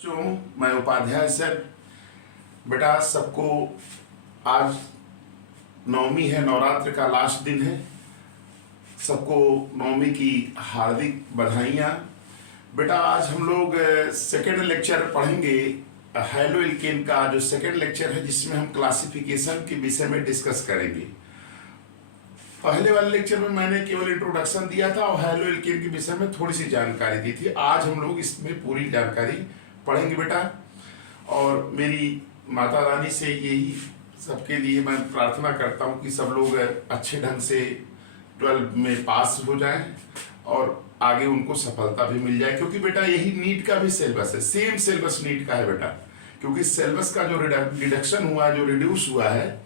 जो मैं उपाध्याय सर। बेटा सबको आज नवमी है, नवरात्र का लास्ट दिन है। सबको नवमी की हार्दिक बधाइयाँ। बेटा आज हम लोग सेकेंड लेक्चर पढ़ेंगे, हेलो एल्केन का जो सेकेंड लेक्चर है, जिसमें हम क्लासिफिकेशन के विषय में डिस्कस करेंगे। पहले वाले लेक्चर में मैंने केवल इंट्रोडक्शन दिया था और हेलो एल्केन के विषय में थोड़ी सी जानकारी दी थी। आज हम लोग इसमें पूरी जानकारी पढ़ेंगे बेटा। और मेरी माता रानी से यही सबके लिए मैं प्रार्थना करता हूँ कि सब लोग अच्छे ढंग से 12 में पास हो जाएं और आगे उनको सफलता भी मिल जाए, क्योंकि बेटा यही नीट का भी सिलेबस है, सेम सिलेबस नीट का है बेटा। क्योंकि सिलेबस का जो रिडक्शन हुआ है, जो रिड्यूस हुआ है,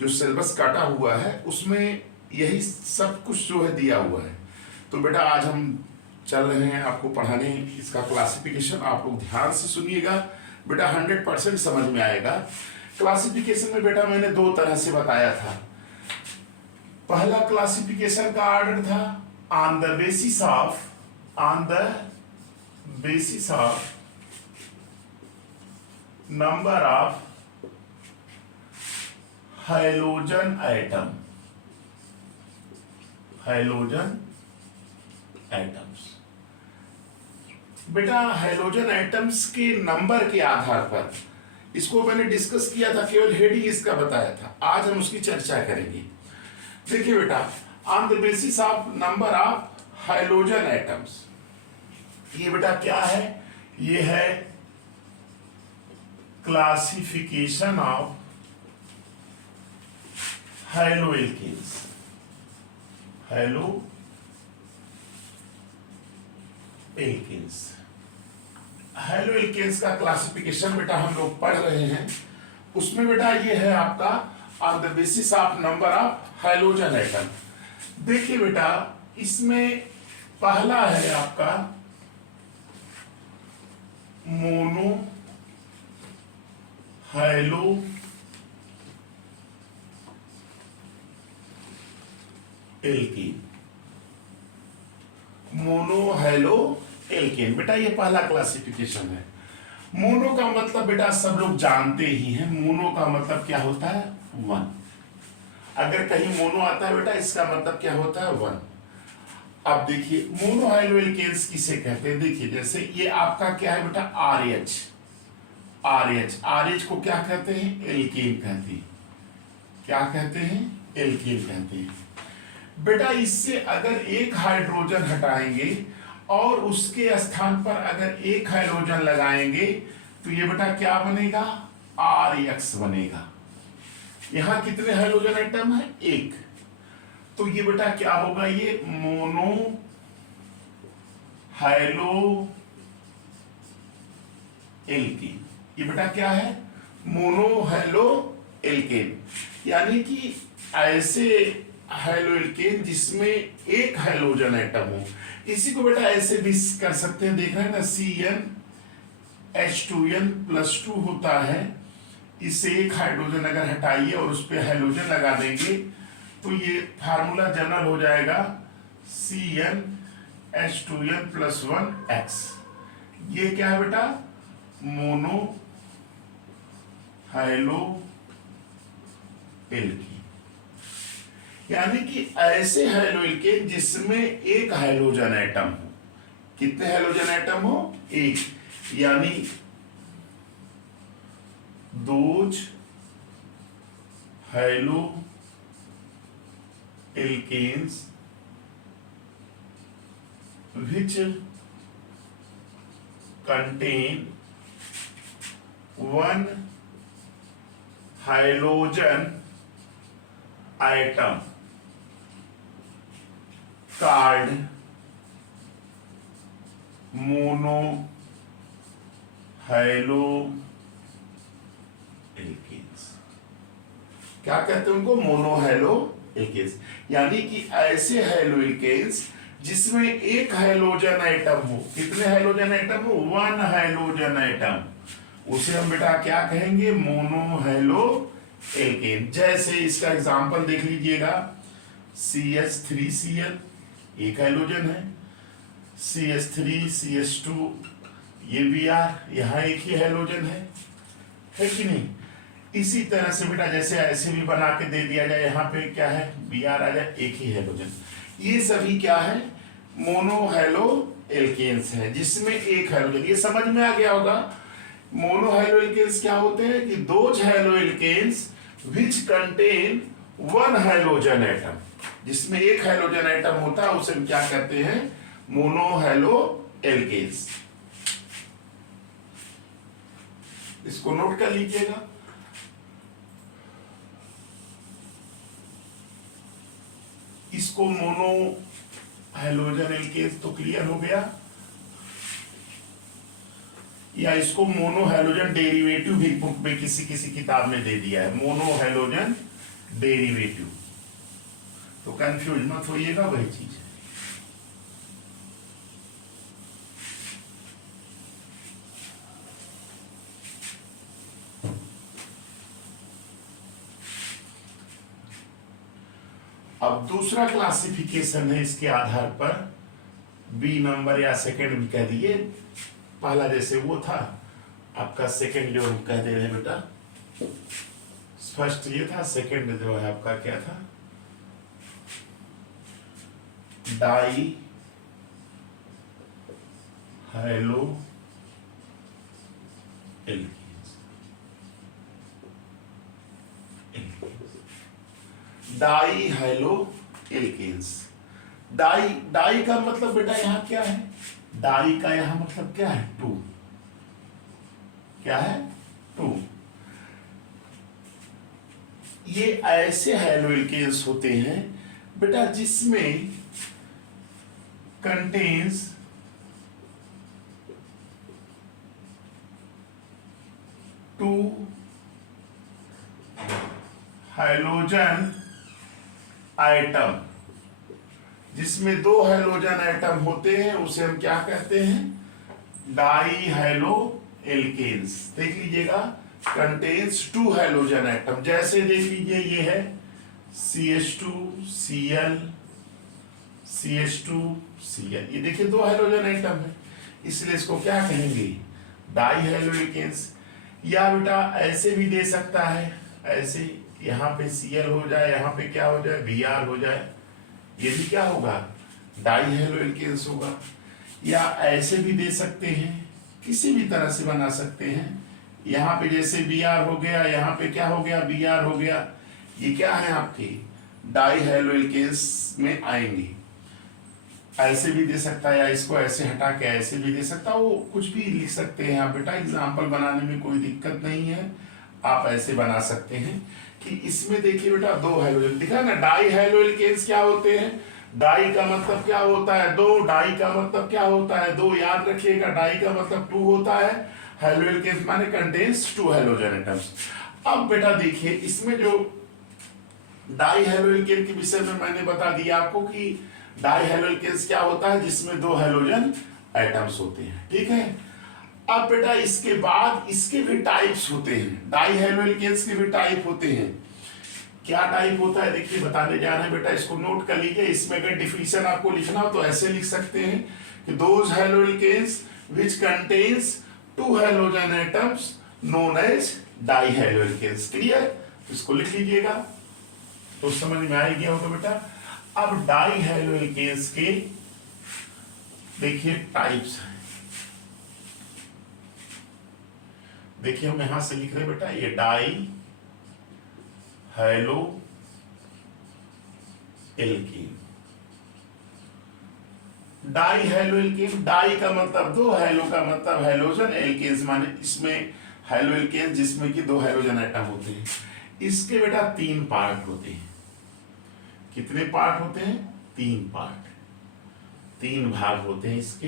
जो सिलेबस काटा हुआ है, उसमें यही सब कुछ जो है दिया हुआ है। तो बेटा आज हम चल रहे हैं आपको पढ़ाने इसका क्लासिफिकेशन। आप लोग ध्यान से सुनिएगा बेटा, 100% समझ में आएगा। क्लासिफिकेशन में बेटा मैंने दो तरह से बताया था। पहला क्लासिफिकेशन का ऑर्डर था on the basis of number of hydrogen atoms. बेटा हाइड्रोजन एटम्स के नंबर के आधार पर इसको मैंने डिस्कस किया था, केवल हेडिंग इसका बताया था। आज हम उसकी चर्चा करेंगे। देखिए बेटा, on the basis of number of hydrogen atoms, ये बेटा क्या है? ये है क्लासिफिकेशन ऑफ हेलो एल्केन्स का क्लासिफिकेशन बेटा हम लोग पढ़ रहे हैं। उसमें बेटा ये है आपका on the basis of number of hydrogen atom. देखिए बेटा, इसमें पहला है आपका मोनो हाइलो एल्कीन। मोनोहाइड्रोएल्केन बेटा ये पहला क्लासिफिकेशन है। मोनो का मतलब बेटा सब लोग जानते ही हैं, मोनो का मतलब क्या होता है? वन। अगर कहीं मोनो आता है बेटा, इसका मतलब क्या होता है? वन। अब देखिए मोनोहाइड्रोएल्केन्स किसे कहते हैं? देखिए जैसे ये आपका क्या है बेटा? आरएच को क्या कहते हैं? एल्केन कहते हैं। क्या कहते हैं? एल्केन कहते हैं। बेटा इससे अगर एक हाइड्रोजन हटाएंगे और उसके स्थान पर अगर एक हाइड्रोजन लगाएंगे तो ये बेटा क्या बनेगा? RX बनेगा। यहां कितने हाइड्रोजन एटम है? एक। तो ये बेटा क्या होगा? ये मोनो हाइड्रो एल्केन। ये बेटा क्या है? Mono hydro alkane. यानी कि ऐसे हाइड्रोएल्केन जिसमें एक हाइड्रोजन एटम हो। इसी को बेटा ऐसे भी कर सकते हैं, देख रहे हैं ना, CnH2n+2 होता है। इससे एक हाइड्रोजन अगर हटाइए और उस पर हाइड्रोजन लगा देंगे तो ये फार्मूला जनरल हो जाएगा CnH2n+1x। ये क्या है बेटा? मोनो हाइड्रोएल्केन। यानी कि ऐसे हाइड्रोएल्केन जिसमें एक हाइड्रोजन एटम हो। कितने हाइड्रोजन एटम हो? एक। यानी those hydroalkanes which contain one hydrogen atom called monohydroalkanes. क्या कहते हैं उनको? मोनोहाइड्रोएल्केन्स। यानी कि ऐसे हाइड्रोएल्केन्स जिसमें एक हाइड्रोजन एटम हो। कितने हाइड्रोजन एटम हो? One hydrogen atom. उसे हम बेटा क्या कहेंगे? मोनोहाइड्रोएल्केन। जैसे इसका एग्जांपल देख लीजिएगा, CH3Cl एक हाइड्रोजन है, CH3 CH2 ये Br, यहाँ एक ही हैलोजन है कि नहीं। इसी तरह से बेटा जैसे ऐसे भी बना के दे दिया जाए, यहाँ पे क्या है Br आ जाए, एक ही हैलोजन। ये सभी क्या है, मोनोहैलो एल्केन्स है जिसमें एक हैलोजन। ये समझ में आ गया होगा। मोनोहैलो एल्केन्स क्या होते हैं कि those halo alkanes which contain one halogen atom, जिसमें एक हैलोजन एटम होता है उसे हम क्या कहते हैं, मोनोहैलो एल्केन्स। इसको नोट कर लीजिएगा। इसको मोनो हैलोजन एल्केन्स तो क्लियर हो गया, या इसको मोनो हैलोजन डेरिवेटिव भी बुक में किसी किसी किताब में दे दिया है, मोनो हैलोजन डेरिवेटिव। तो कंफ्यूज मत होइएगा, वही चीज है। अब दूसरा क्लासिफिकेशन है इसके आधार पर, बी नंबर या सेकंड भी कह दिए। पहला जैसे वो था, आपका सेकंड जो हम कह दे रहे हैं बेटा, फर्स्ट ये था, सेकंड जो है आपका क्या था, di halo alkanes. Di halo alkanes. Di का मतलब बेटा यहां क्या है, डाई का यहां मतलब क्या है, टू। क्या है, टू। ये ऐसे हैलो एल्केन्स होते हैं बेटा जिसमें कंटेन्स टू हैलोजन आइटम, जिसमें दो हैलोजन आइटम होते हैं उसे हम क्या कहते हैं, डाई हैलो एल्केन्स। देख लीजिएगा, कंटेन्स टू हैलोजन आइटम। जैसे देख लीजिए ये है CH2 Cl CH2 Cl, ये देखिए दो हैलोजन आइटम है, इसलिए इसको क्या कहेंगे, डाई हैलो एल्केन्स। या बेटा ऐसे भी दे सकता है, ऐसे यहाँ पे Cl हो जाए, यहाँ पे क्या हो जाए, Br हो जाए, ये भी क्या होगा, डाई हैलो एल्केन्स होगा। या ऐसे भी दे सकते हैं, किसी भी तरह से बना सकते हैं। यहाँ पे जैसे Br हो गया, यहाँ पे क्या हो गया, Br हो गया, ये क्या है आपके डाई हैलो एल्केन्स में आएंगे। ऐसे भी दे सकता है, या इसको ऐसे हटा के ऐसे भी दे सकता है, वो कुछ भी लिख सकते हैं आप बेटा, एग्जाम्पल बनाने में कोई दिक्कत नहीं है, आप ऐसे बना सकते हैं। कि इसमें देखिए बेटा दो हैलोजन दिखा ना, डाई हैलो एल्केन्स क्या होते हैं, डाई का मतलब क्या होता है, दो। डाई का मतलब क्या होता है, दो। याद रखिएगा, डाई का मतलब टू होता है, हैलो एल्केन्स माने कंटेन्स टू हैलोजन एटम्स। अब बेटा देखिए इसमें जो डाई हैलो एल्केन के विषय में मैंने बता दिया आपको कि डाई हैलो एल्केन्स क्या होता है, जिसमें दो हैलोजन एटम्स होते हैं, ठीक है। अब बेटा इसके बाद इसके भी टाइप्स होते हैं, डाई हैलो एल्केन्स के भी टाइप होते हैं। क्या टाइप होता है देखिए बताने जा रहे हैं बेटा, इसको नोट कर लीजिए। इसमें अगर डिफिनेशन आपको लिखना हो तो ऐसे लिख सकते हैं कि those halo alkanes which contains two halogen atoms known as di halo alkanes. Clear, इसको लिख लीजिएगा तो समझ में आ गया होगा बेटा। अब डाई हैलो एल्केन्स के देखिए टाइप्स हैं, देखिए हम यहां से लिख रहे हैं बेटा, ये di halo alkane. Di halo alkane, di का मतलब दो, हैलो का मतलब हैलोजन, एल्केन्स माने इसमें हैलो एल्केन जिसमें कि दो हैलोजन एटम होते हैं। इसके बेटा तीन पार्ट होते हैं। कितने पार्ट होते हैं, तीन पार्ट, तीन भाग होते हैं इसके।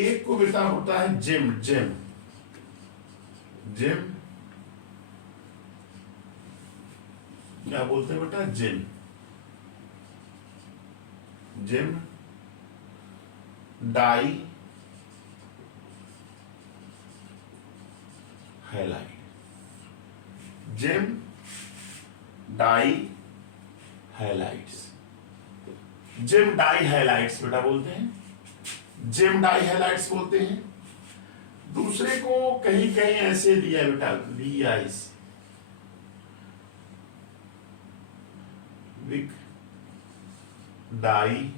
एक को बेटा होता है जेम, जेम जेम क्या बोलते हैं बेटा, gem, gem di halide, gem di halides. Gem di halides बेटा बोलते हैं। जेम डाइहैलाइड्स बोलते हैं। दूसरे को कहीं कहीं ऐसे दिया बेटा VIC, विक डाई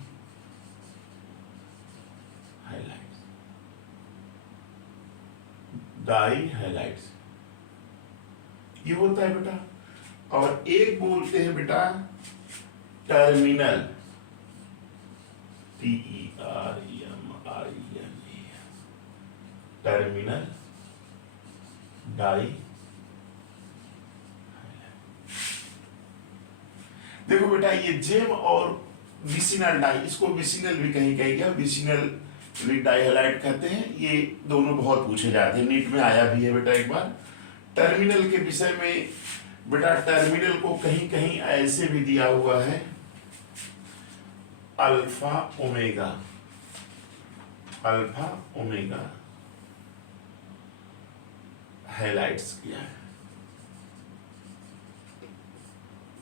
हाइलाइट्स, डाइहैलाइड्स ये होता है बेटा। और एक बोलते हैं बेटा टर्मिनल, TERMINAL, टर्मिनल डाई। देखो बेटा ये जेम और विसिनल डाई, इसको विसिनल भी कहीं कहेगा, विसिनल डाइहैलाइड कहते हैं। ये दोनों बहुत पूछे जाते हैं, नीट में आया भी है बेटा एक बार। टर्मिनल के विषय में बेटा टर्मिनल को कहीं कहीं ऐसे भी दिया हुआ है alpha omega, alpha omega halides किया है,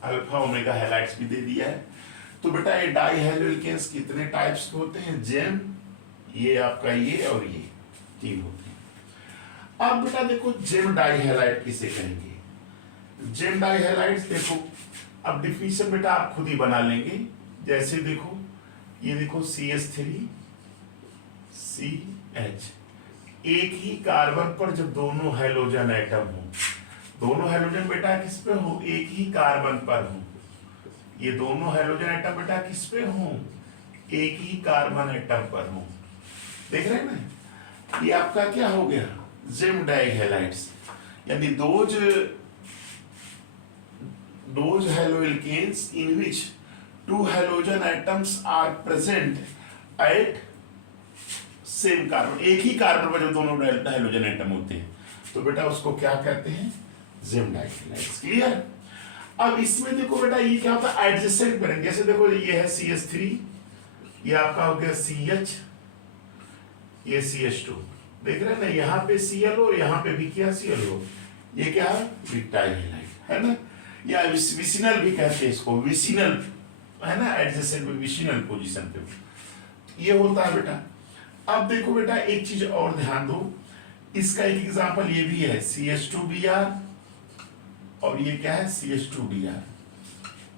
अल्फा ओमेगा हैलाइड्स भी दे दिया है। तो बेटा ये डाइहैलोएल्केन्स कितने टाइप्स के होते हैं? जेम, ये आपका ये और ये तीन होते हैं। अब बेटा देखो जेम डाइहैलाइड किसे कहेंगे? जेम डाइहैलाइड्स देखो, अब डिफिनेशन बेटा आप खुद ही बना लेंगे। जैसे देखो ये देखो CH3CH, एक ही कार्बन पर जब दोनों हैलोजन एटम हो, दोनों हैलोजन बेटा किस पे हो? एक ही कार्बन पर हो। ये दोनों हैलोजन एटम बेटा किस पे हो? एक ही कार्बन एटम पर हो। देख रहे हैं ना, ये आपका क्या हो गया? जेम डाइहैलाइड्स। यानी those haloalkanes in which two halogen atoms are present at same carbon, एक ही कार्बन पर जब दोनों हाइड्रोजन एटम होते हैं तो बेटा उसको क्या कहते हैं? जेम डाइहैलाइड्स। क्लियर? अब इसमें देखो बेटा ये क्या होता है? Adjacent parent. जैसे देखो ये है CH3, ये आपका हो गया CH, ये CH2। देख रहे हैं ना, यहाँ पे Cl हो, यहाँ पे भी क्या Cl हो, ये क्या है? डाइहैलाइड है ना, या विसिनल भी कहते हैं इसको, विसिनल है ना, एडजेसेंट में विसिनल पोजीशन पे ये होता है बेटा। अब देखो बेटा एक चीज और ध्यान दो, इसका एक एग्जांपल ये भी है CH2Br, और ये क्या है? CH2Br।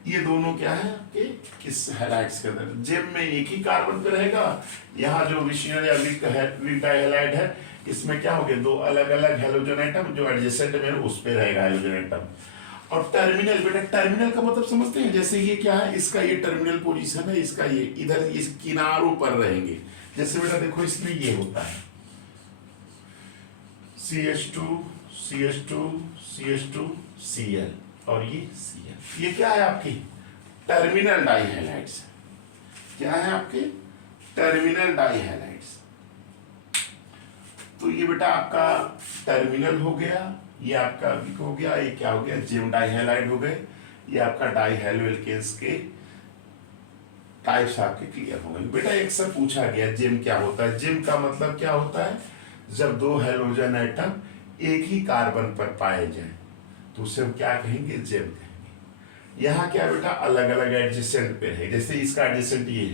ये दोनों क्या है आपके? किस हैलाइड्स के अंदर? जेम में एक ही कार्बन पे रहेगा, यहाँ जो विसिनल या विक डाइहैलाइड है इसमें क्या हो गया? दो अलग अलग हैलोजन एटम, जो एडजेसेंट में उस पे रहेगा हैलोजन एटम। और टर्मिनल बेटा, टर्मिनल का मतलब समझते हैं? जैसे ये क्या है, इसका ये टर्मिनल पोजीशन है, इसका ये इधर इस किनारों पर रहेंगे। जैसे बेटा देखो इसमें ये होता है CH2 CH2 CH2 Cl, और ये Cl। ये क्या है आपकी? टर्मिनल डाइहैलाइड्स। क्या है आपके? टर्मिनल डाइहैलाइड्स। तो ये बेटा आपका टर्मिनल हो गया, ये आपका विक हो गया, ये क्या हो गया? जेम डाइहैलाइड हो गए। ये आपका डाइहैलोएल्केन्स के टाइप्स आपके क्लियर हो गए। बेटा एक सब पूछा गया जेम क्या होता है? जेम का मतलब क्या होता है? जब दो हैलोजन एटम एक ही कार्बन पर पाए जाएं तो उसे हम क्या कहेंगे? जेम कहेंगे। यहाँ क्या बेटा? अलग अलग एडजेसेंट पे है, जैसे इसका एडजेसेंट ये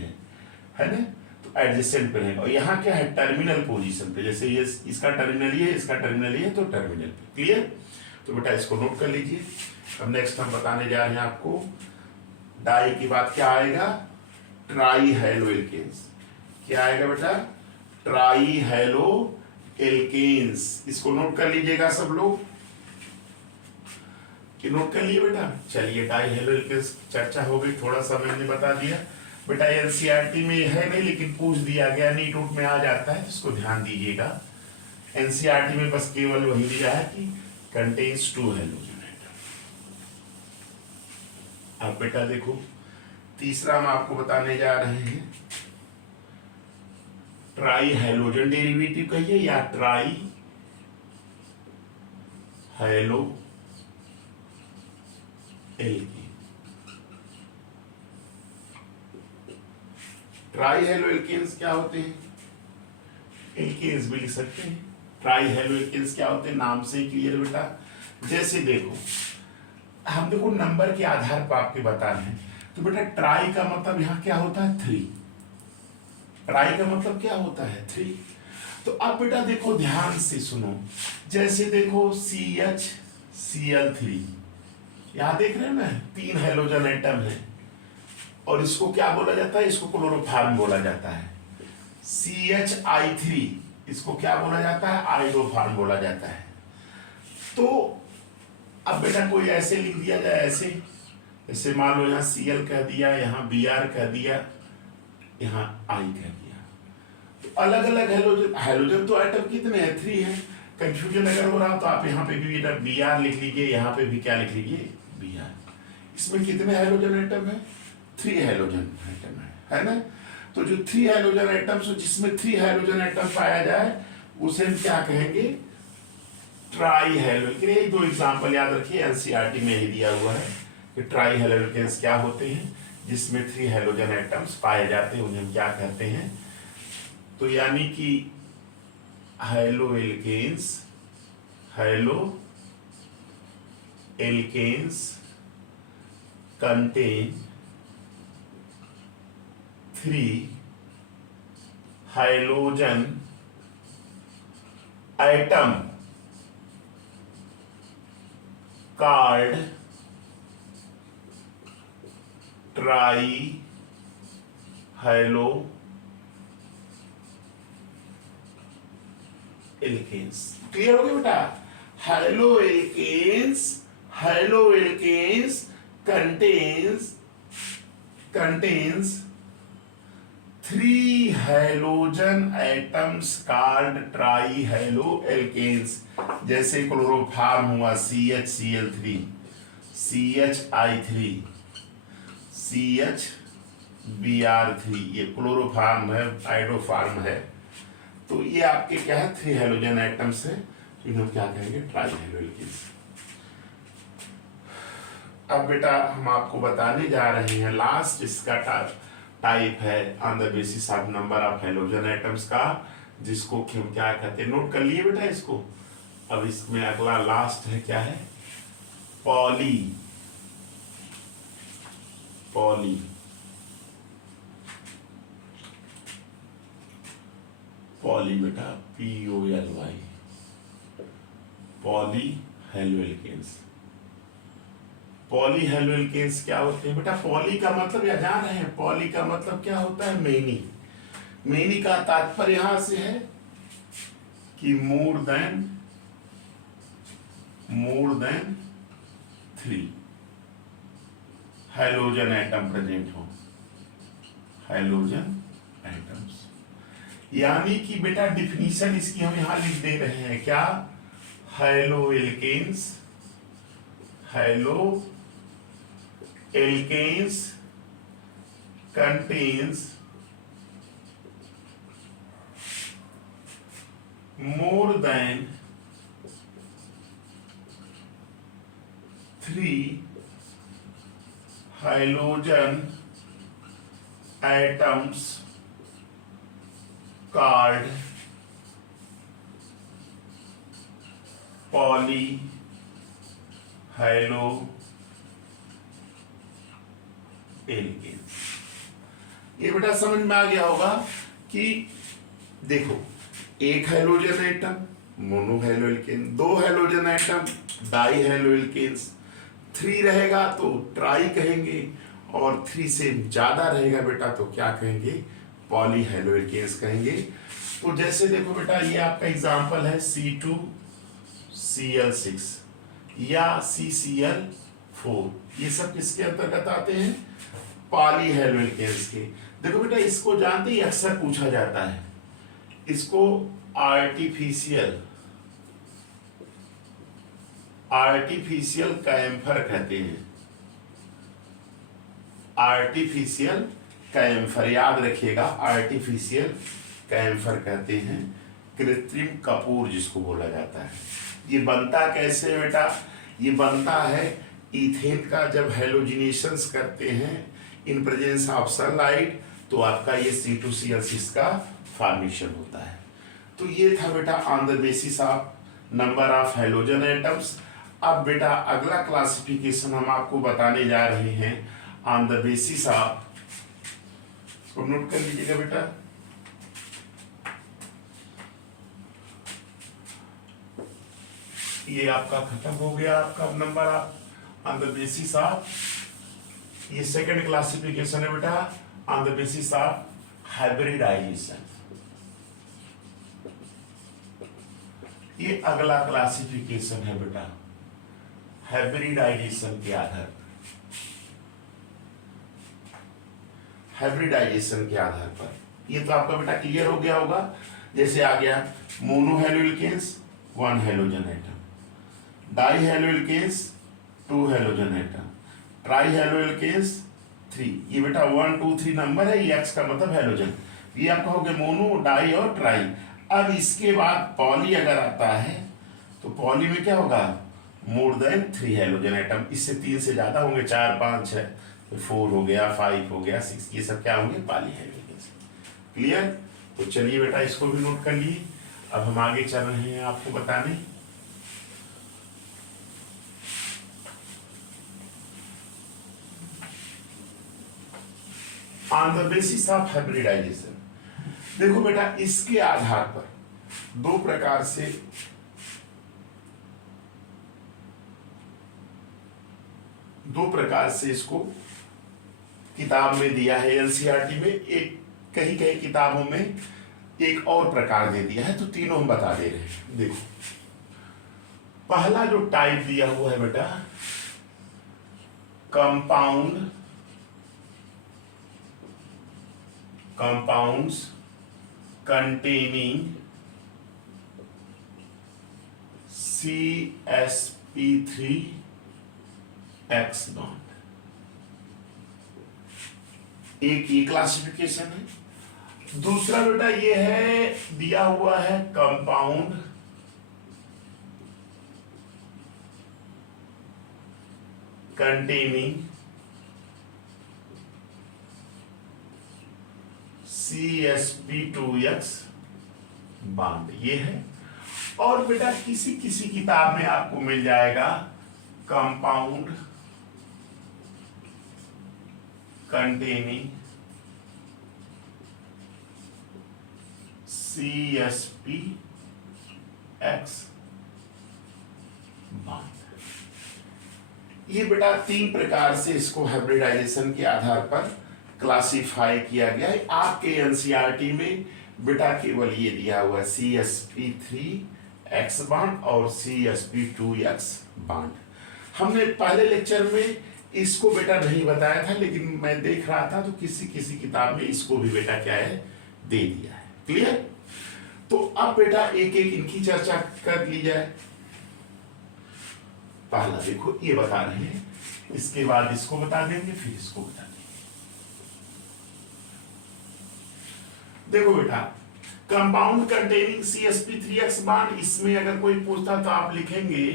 है ना, तो एडजेसेंट पे है। और यहाँ क्या है? टर्मिनल पोजीशन पे, जैसे ये इसका टर्मिनल ये है, इसका टर्मिनल ये है, तो टर्मिनल पे। क्लियर? तो बेटा इसको नोट कर लीजिए। अब नेक्स्ट हम बताने जा रहे हैं आपको डाई की बात। क्या आएगा? ट्राइहैलोएल्केन्स। क्या आएगा बेटा? ट्राइहैलोएल्केन्स। इसको नोट कर लीजिएगा सब लोग, कि नोट कर लिए बेटा? चलिए डाइहैलोएल्केन्स चर्चा हो गई, थोड़ा सा मैंने बता दिया बेटा। एनसीईआरटी में है नहीं, लेकिन पूछ दिया गया, नीट उट में आ जाता है, इसको ध्यान दीजिएगा। एनसीईआरटी में बस केवल वही दिया है कि कंटेन्स टू हैलोजन एटम। अब बेटा देखो तीसरा हम आपको बताने जा रहे हैं, ट्राई हैलोजन डेरिवेटिव कहिए या ट्राई हैलो एल्केन। ट्राई हैलोएल्केन्स क्या होते हैं? एल्केन्स भी लिख सकते हैं। ट्राई हैलोएल्केन्स क्या होते हैं? नाम से ही क्लियर बेटा। जैसे देखो हम देखो नंबर के आधार पर आपके बता रहे हैं, तो बेटा ट्राई का मतलब यहाँ क्या होता है? 3। ट्राई का मतलब क्या होता है? 3। तो अब बेटा देखो ध्यान से सुनो, जैसे देखो CH Cl3, यहां देख रहे हैं ना 3 हेलोजन एटम है, और इसको क्या बोला जाता है? इसको क्लोरोफॉर्म बोला जाता है। CHI3, इसको क्या बोला जाता है? आयोडोफॉर्म बोला जाता है। तो अब बेटा कोई ऐसे लिख दिया जाए, ऐसे जैसे मान लो यहाँ Cl कह दिया, यहाँ Br कह दिया, यहाँ I कह दिया। तो अलग अलग हेलोजन, हेलोजन तो एटम कितने हैं? 3 है। कंफ्यूजन अगर हो रहा तो आप यहाँ पे भी बेटा Br लिख लीजिए, यहाँ पे भी क्या लिख लीजिए? Br। इसमें कितने हेलोजन एटम है? 3 हेलोजन एटम है ना? तो जो 3 हेलोजन एटम्स, जिसमें 3 हेलोजन एटम पाया जाए उसे हम क्या कहेंगे? Try halogen. ये 2 एग्जांपल याद रखिए, एनसीईआरटी में ही दिया हुआ है कि ट्राई हेलोजन क्या होते हैं, जिसमें 3 हेलोजन एटम्स पाए जाते हैं, उन्हें हम क्या कहते हैं? तो यानी कि halo alkanes contain 3 halogen atom called tri halo alkanes. Clear हो गया बेटा? Halo alkanes contains 3 halogen atoms called trihaloalkanes. जैसे क्लोरोफॉर्म हुआ CHCl3, CHI3, CHBr3, ये क्लोरोफॉर्म है, आयोडोफॉर्म है। तो ये आपके क्या है? 3 हेलोजन एटम्स है, तो इन्हें क्या कहेंगे? ट्राईहेलोएल्केन्स। अब बेटा हम आपको बताने जा रहे हैं लास्ट इसका टाइप है on the basis of number of halogen atoms का, जिसको कि हम क्या कहते हैं? नोट कर लिए बेटा इसको। अब इसमें अगला लास्ट है, क्या है? पॉली बेटा POLY, पॉलीहेलोएल्केन्स। पॉलीहेलोएल्केन्स क्या होते हैं बेटा? पॉली का मतलब या जान रहे हैं, पॉली का मतलब क्या होता है? मेनी का तात्पर्य यहां से है कि more than 3 halogen atom present हो, हेलोजन एटम्स। यानी कि बेटा डिफिनीशन इसकी हम यहां लिख दे रहे हैं, क्या? Haloalkanes contains more than 3 halogen atoms called polyhaloeल्केन्स। ये बेटा समझ में आ गया होगा कि देखो, एक हेलोजन एटम मोनोहेलोएल्केन, 2 हेलोजन एटम डाईहेलोएल्केन्स, 3 रहेगा तो ट्राई कहेंगे, और 3 से ज्यादा रहेगा बेटा तो क्या कहेंगे? पॉलीहेलोएल्केन्स कहेंगे। तो जैसे देखो बेटा, ये आपका एग्जांपल है C2Cl6 या CCl4, ये सब किसके अंतर्गत आते हैं? पॉलीहेलोएल्केन्स के। देखो बेटा, इसको जानते ही अक्सर पूछा जाता है, इसको आर्टिफिशियल कैम्फर कहते हैं। आर्टिफिशियल कैम्फर याद रखिएगा, आर्टिफिशियल कैम्फर कहते हैं, कृत्रिम कपूर जिसको बोला जाता है। ये बनता कैसे बेटा? ये बनता है इथेन का, जब हेलोजिनेशंस करते हैं इन प्रेजेंस ऑफ सनलाइट, तो आपका ये C2Cl6 का फॉर्मेशन होता है। तो ये था बेटा on the basis of number of halogen atoms. अब बेटा अगला क्लासिफिकेशन हम आपको बताने जा रहे हैं on the basis of, note कर लीजिएगा बेटा, ये आपका खत्म हो गया आपका नंबर आप ऑन द बेसिस ऑफ, ये सेकंड क्लासिफिकेशन है बेटा on the basis of hybridisation. ये अगला क्लासिफिकेशन है बेटा हाइब्रिडाइजेशन के आधार पर, हाइब्रिडाइजेशन के आधार पर। ये तो आपका बेटा क्लियर हो गया होगा। जैसे आ गया मोनोहेलोइल्केन्स 1 हेलोजन एटम, डाईहेलोइल्केन्स 2 हेलोजन एटम, ट्राईहेलोइल्केन्स 3। ये बेटा 1 2 3 नंबर है, ये एक्स का मतलब हेलोजन। ये आप कहोगे मोनो, डाई और ट्राई। अब इसके बाद पॉली अगर आता है तो पॉली में क्या होगा, मोर देन 3 हेलोजन एटम। इससे 3 से ज्यादा होंगे, 4 5 6, तो 4 हो गया, 5 हो गया, 6, ये सब क्या होंगे, पॉली हेलोजन। क्लियर। तो चलिए बेटा इसको भी नोट कर लिए। अब हम आगे चल रहे हैं आपको बताने। On the basis of hybridisation, देखो बेटा इसके आधार पर दो प्रकार से इसको किताब में दिया है एनसीईआरटी में। एक कहीं कहीं किताबों में एक और प्रकार दे दिया है, तो तीनों हम बता दे रहे हैं। देखो पहला जो टाइप दिया हुआ है बेटा कंपाउंड्स containing CsP3X bond, एक ये क्लासिफिकेशन है। दूसरा बेटा ये है दिया हुआ है कंपाउंड containing CsP2X बॉन्ड, ये है। और बेटा किसी किसी किताब में आपको मिल जाएगा कंपाउंड कंटेनिंग CsPX बॉन्ड। ये बेटा 3 प्रकार से इसको हाइब्रिडाइजेशन के आधार पर क्लासिफाई किया गया है। आपके एनसीईआरटी में बेटा केवल ये दिया हुआ है CsP3X बॉन्ड और CsP2X बॉन्ड। हमने पहले लेक्चर में इसको बेटा नहीं बताया था, लेकिन मैं देख रहा था तो किसी किसी किताब में इसको भी बेटा क्या है दे दिया है। क्लियर। तो अब बेटा एक एक इनकी चर्चा कर ली जाए। पहला देखो ये बता रहे हैं, इसके बाद इसको बता देंगे, फिर इसको बता देंगे। देखो बेटा कंपाउंड कंटेनिंग CsP3X बॉन्ड, इसमें अगर कोई पूछता तो आप लिखेंगे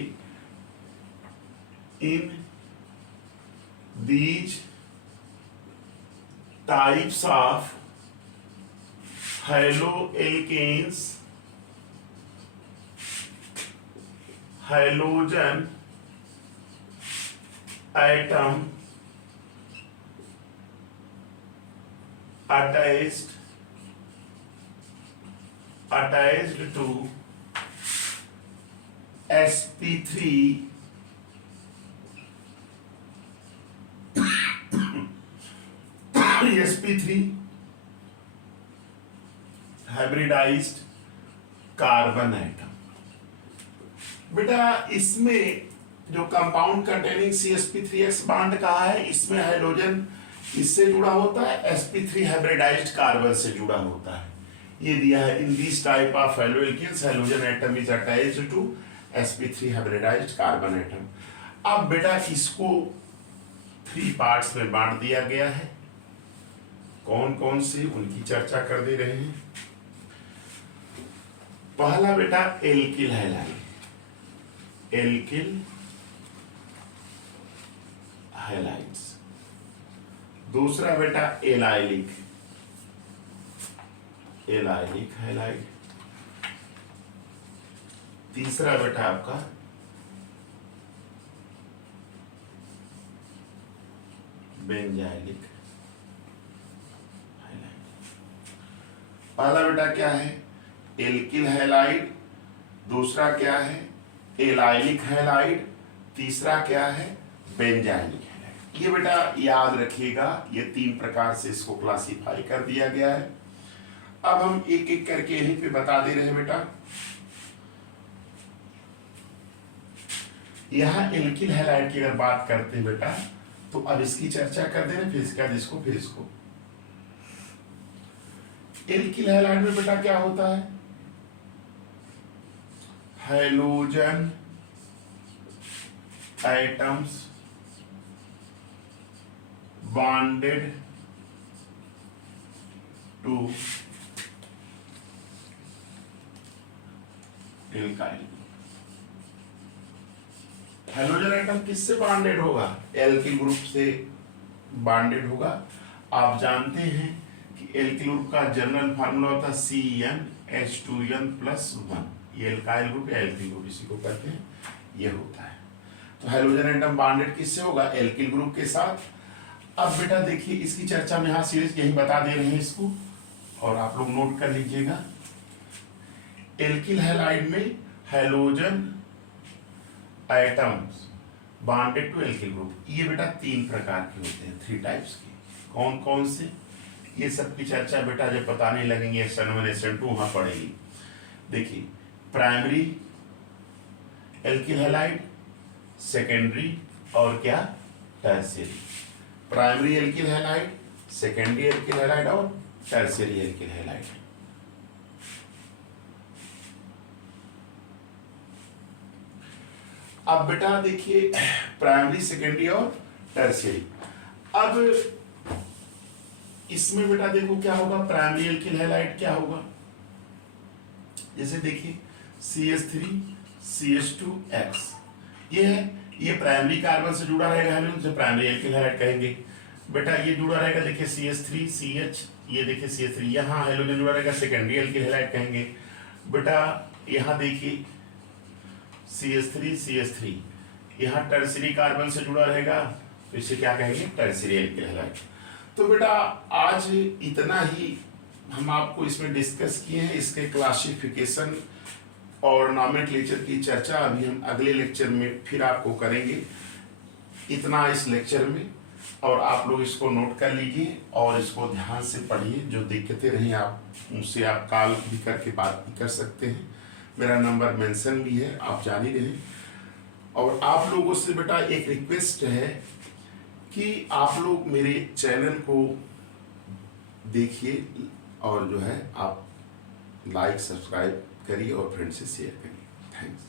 in these types of haloalkanes halogen atom attached to sp3 sp3 hybridised carbon atom. बेटा इसमें जो कंपाउंड कंटेनिंग CsP3X बॉन्ड कहा है, इसमें हाइड्रोजन इससे जुड़ा होता है, sp3 हाइब्रिडाइज्ड कार्बन से जुड़ा होता है। ये दिया है in this type of haloalkanes hydrogen atom is attached to sp3 hybridised carbon atom. अब बेटा इसको 3 पार्ट्स में बांट दिया गया है। कौन कौन से, उनकी चर्चा कर दे रहे हैं। पहला बेटा एल्किल हैलाइड, एल्किल हैलाइड्स। दूसरा बेटा एलाइलिक, एलाइलिक हैलाइड। तीसरा बेटा आपका बेंजाइलिक हैलाइड। पहला बेटा क्या है एल्किल हैलाइड, दूसरा क्या है एलाइलिक हैलाइड, तीसरा क्या है, बेंजाइलिक हैलाइड। ये बेटा याद रखिएगा, ये 3 प्रकार से इसको क्लासिफाई कर दिया गया है। अब हम एक एक करके यहीं पे बता दे रहे हैं बेटा। यहां एल्किल हैलाइड की अगर बात करते हैं बेटा, तो अब इसकी चर्चा कर दे रहे, फिर इसके बाद इसको, फिर इसको। एल्किल हैलाइड में बेटा क्या होता है, halogen atoms bonded to alkyl. Halogen atom किससे बॉन्डेड होगा, एल्किल ग्रुप से बॉन्डेड होगा। आप जानते हैं कि एल्किल ग्रुप का जनरल फार्मूला होता है CnH2n+1। ये एल्काइल ग्रुप या एल्किल ग्रुप इसी को कहते हैं, ये होता है। तो हैलोजन एटम बॉन्डेड किससे होगा, एल्किल ग्रुप के साथ। अब बेटा देखिए इसकी चर्चा में यहाँ सीरीज यही बता दे रहे हैं इसको, और आप लोग नोट कर लीजिएगा। एल्किल हैलाइड में halogen atoms bonded to alkyl group, ये बेटा 3 प्रकार के होते हैं, 3 टाइप्स के। कौन कौन से, ये सब की चर्चा बेटा जब बताने लगेंगे SN1 SN2 वहां पड़ेगी। देखिए प्राइमरी एल्किल हैलाइड, सेकेंडरी और क्या, tertiary. Primary alkyl halide, secondary alkyl halide और टर्शियरी एल्किल हैलाइड। अब बेटा देखिए प्राइमरी, सेकेंडरी और टर्शियरी। अब इसमें बेटा देखो क्या होगा, प्राइमरी एल्किल हैलाइड क्या होगा, जैसे देखिए CH3 CH2X, ये है, ये प्राइमरी कार्बन से जुड़ा रहेगा, हम इसे प्राइमरी एल्किल हैलाइड कहेंगे। बेटा ये जुड़ा रहेगा, देखिए CH3 CH, ये देखिए CH3, यहाँ हाइड्रोजन जुड़ा रहेगा, सेकेंडरी एल्किल हैलाइड कहेंगे। बेटा यहाँ देखिए CH3 CH3, यहाँ टर्शियरी कार्बन से जुड़ा रहेगा, तो इसे क्या कहेंगे, टर्शियरी एल्किल हैलाइड। तो बेटा आज इतना ही हम आपको इसमें डिस्कस किए हैं, इसके क्लासिफिकेशन और नॉमेनक्लेचर की चर्चा अभी हम अगले लेक्चर में फिर आपको करेंगे। इतना इस लेक्चर में, और आप लोग इसको नोट कर लीजिए और इसको ध्यान से पढ़िए। जो दिक्कतें रहीं आप उनसे आप कॉल भी करके बात भी कर सकते हैं, मेरा नंबर मेंशन भी है, आप जान ही रहे। और आप लोगों से बेटा एक रिक्वेस्ट है कि आप लोग मेरे चैनल को देखिए और जो है आप लाइक सब्सक्राइब करिए और फ्रेंड से शेयर करिए। थैंक्स।